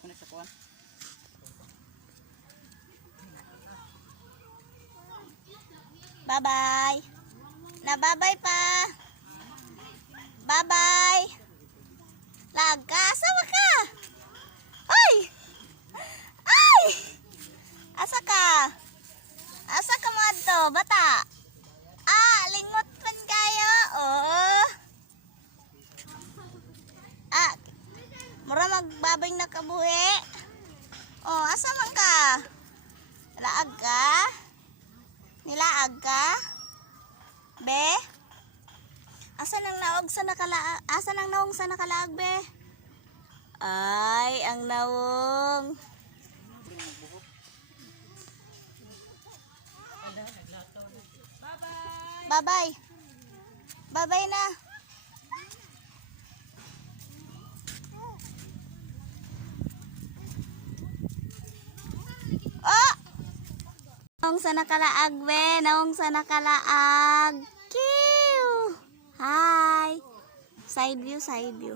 ko na sa kuwan. Bye-bye. Na-bye-bye pa. Bye-bye. Laga, asawa ka? Ay! Ay! Asa ka? Asa ka mo adto, bata? Ah, lingot man kayo. Oh. Ah, mura magbabay na kabuhi. Oh, asa man ka? Laag ka? Nilaag ka? Be? Asa nang naog sa nakalaag? Asa nang naong sa nakalaag, be? Ay, ang nawong. Bye-bye. Bye-bye na. Oh! Naong sa nakalaag, be. Naong sa nakalaag. Kiw! Hi! Side view, side view.